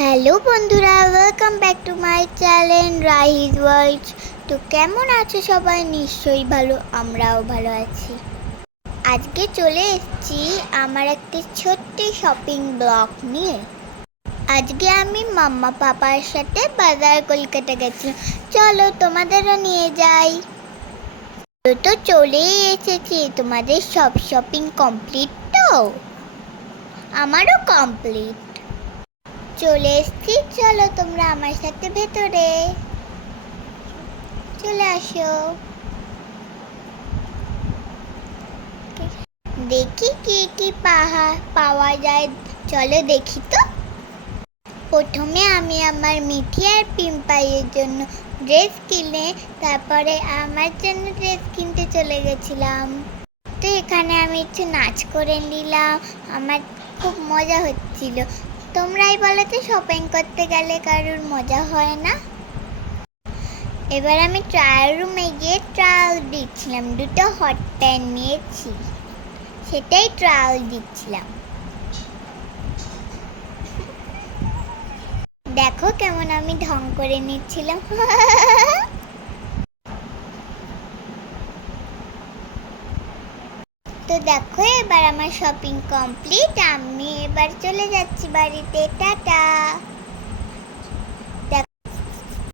Hello বন্ধুরা, welcome back to my channel রাহিজ world. তো কেমন আছো সবাই? নিশ্চয়ই ভালো, আমরাও ভালো আছি। আজকে চলে এসেছি আমার একটি ছোট্ট শপিং ব্লগ নিয়ে। আজকে আমি মাম্মা পাপার সাথে বাজার কলকাতা গেছিলাম, চলো তোমাদেরও নিয়ে যাই। তো চলেই এসেছি। তোমাদের সব শপিং কমপ্লিট? তো আমারও কমপ্লিট। চলে এসছি, চলো তোমরা আমার সাথে ভেতরে চলে আসো। দেখি কি কি পাওয়া যায়, চলো দেখি তো। প্রথমে আমি আমার মিঠি আর পিম্পাইয়ের জন্য ড্রেস কিনে তারপরে আমার জন্য ড্রেস কিনতে চলে গেছিলাম। তো এখানে আমি একটু নাচ করে নিলাম, আমার খুব মজা হচ্ছিল। তোমরাই বলো তো, শপিং করতে গেলে কারোর মজা হয় না? এবার আমি ট্রায়াল রুমে গিয়ে ট্রায়াল দিচ্ছিলাম। দুটো হট প্যান্ট নিয়েছি, সেটাই ট্রায়াল দিচ্ছিলাম। দেখো কেমন আমি ঢং করে নিচ্ছিলাম। তো দেখো, এবার আমার শপিং কমপ্লিট। আমি এবার চলে যাচ্ছি বাড়িতে। টাটা।